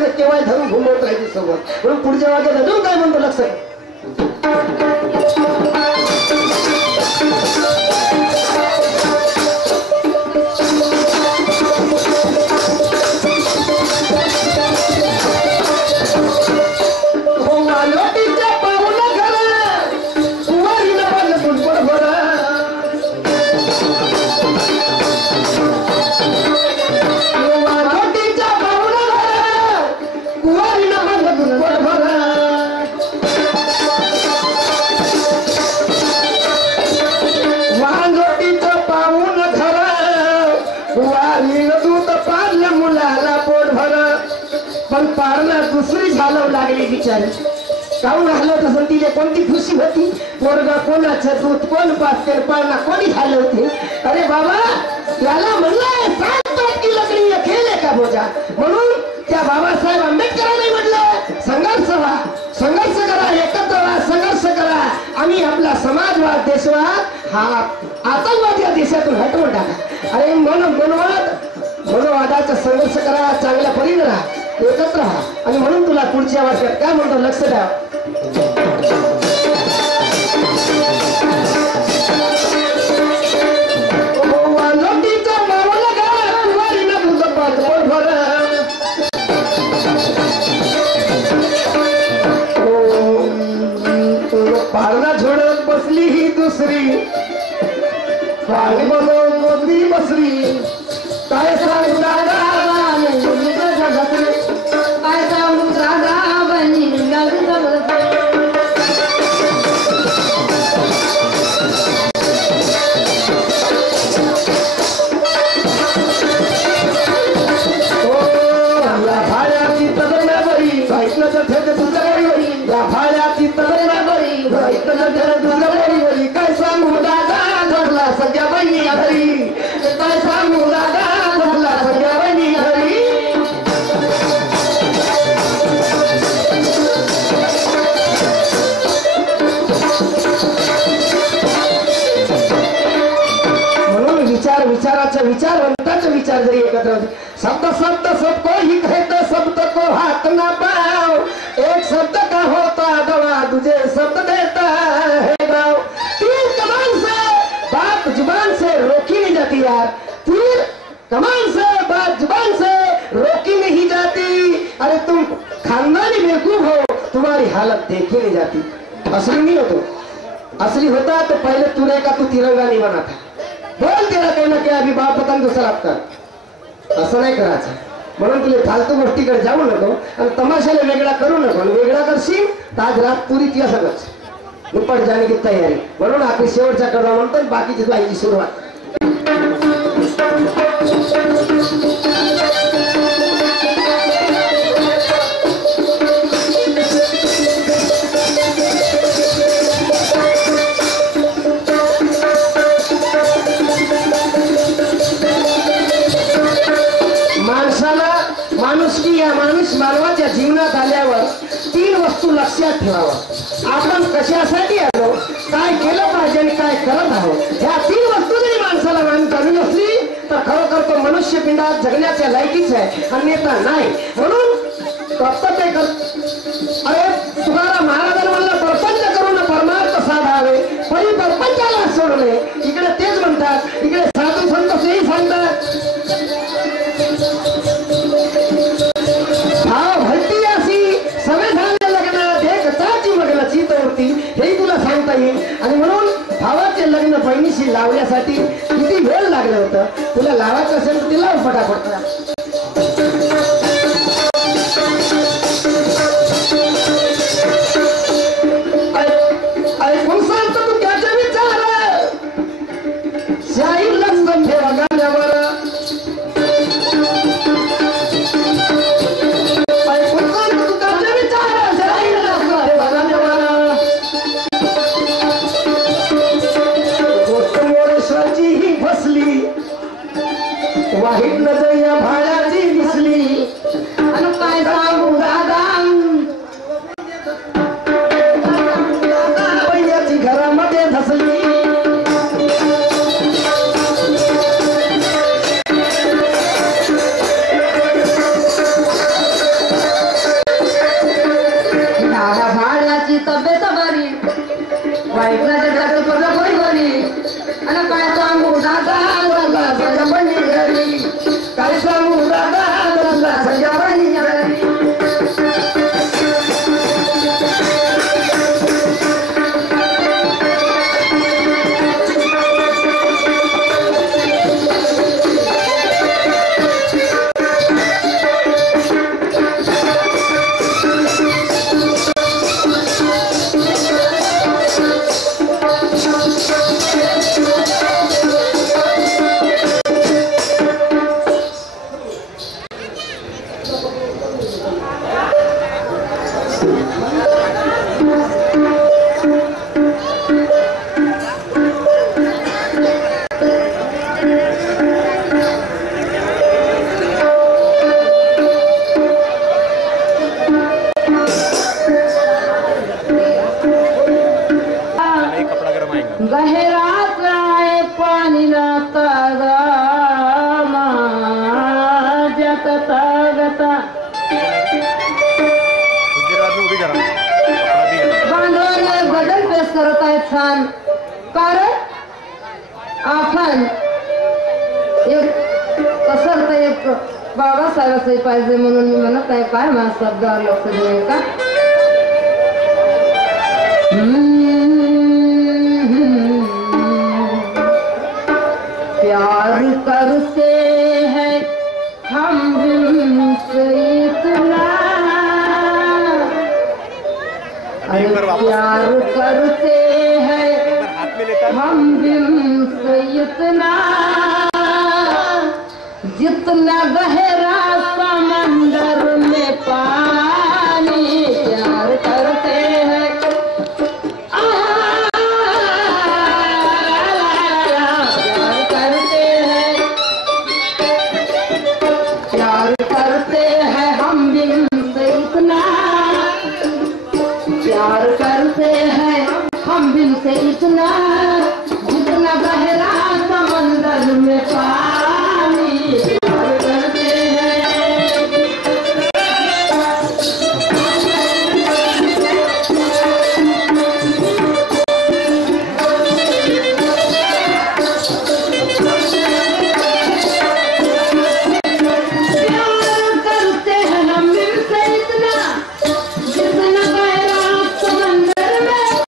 वाक्याला केव्हा धरून घुमवत राहायची सोबत म्हणून पुढच्या वाक्यात अजून काय म्हणतो लक्ष पारणा दुसरी झालव लागली बिचारी काऊन राहिलं तसं तिला कोणती खुशी होती पोरगा कोणाचं दूध कोण पाचते पारणा कोणी झाले होते अरे बाबा याला म्हणलंय 7 तोट की लकडी खेळले का बोजा म्हणून त्या बाबासाहेब आंबेडकरांनी म्हटलं संघर्ष करा एकत्र व्हा संघर्ष करा आणि आपला समाजवाद देशवाद हा आतंकवाद या देशातून हटवून टाका अरे मनोवादाचा संघर्ष करा चांगल्या परीने राहा एकत्र राहा आणि म्हणून तुला पुढच्या वर्षात काय म्हणतो लक्ष द्या पारणा झोडत बसली ही दुसरी पाणी मोदी बसली काय सांगू दादा काय सांगू दादा धरला सगळ्या बहिणी घरी काय सांगू दादा धरला सगळ्या बहिणी घरी म्हणून विचाराचा विचारवंताचे विचार जरी एकत्र होते शब्द सबको ही कहते शब्द को हाथ ना पाओ एक शब्द का होता दवा तुझे शब्द देता है गाँव तीर कमान से बात जुबान से रोकी नहीं जाती यार तीर कमान से बात जुबान से रोकी नहीं जाती अरे तुम खानदानी बेवकूफ हो तुम्हारी हालत देखी नहीं जाती असली नहीं हो तो असली होता तो पहले तुरे का तू तिरंगा नहीं बना था बोल तेरा कहना क्या अभी बाप पता दुसरा आपका असं नाही करायचं म्हणून तुला फालतू गोष्टीकडे जाऊ नको आणि तमाशाला वेगळा करू नको वेगळा करशील तर आज रात पुरी तुला सगळंच दुप्पट जाणे की तयारी म्हणून आपली शेवटचा कडवा म्हणतो बाकीची जायची सुरुवात माणूस मानवाच्या जीवनात आल्यावर 3 वस्तू लक्षात ठेवावा आपण कशासाठी आलो काय केलं पाहिजे आणि काय करत आहोत ह्या 3 वस्तू जरी माणसाला जाणून असली तर खरोखर तो मनुष्य पिंडात जगण्याच्या लायकीच आहे अन्यथा नाही म्हणून कर्तव्य अरे तुकाराम महाराजांना म्हणलं परपंच करून परमार्थ साधावे परी परपंचाला सोडले इकडे तेच म्हणतात इकडे साधू संत तेही सांगतात हे तुला सांगता येईल आणि म्हणून भावाचे लग्न बहिणीशी लावण्यासाठी किती वेळ लागलं होतं तुला लावायचं असेल तर तिला फटाफट ऐकून सांगतो तू त्याचे विचार शाही लग्न ठेवा गाण्यावर वाहित नजर या भाड्या छान कारण आपण एक कसं तर एक बाबासाहेबांचं पाहिजे म्हणून मी म्हणत आहे काय माझ्या शब्दावर लक्ष देऊ का प्यार करते हैं हम दिलसे इतना प्यार करते हम दिलसे इतना जितना गहरा समंदर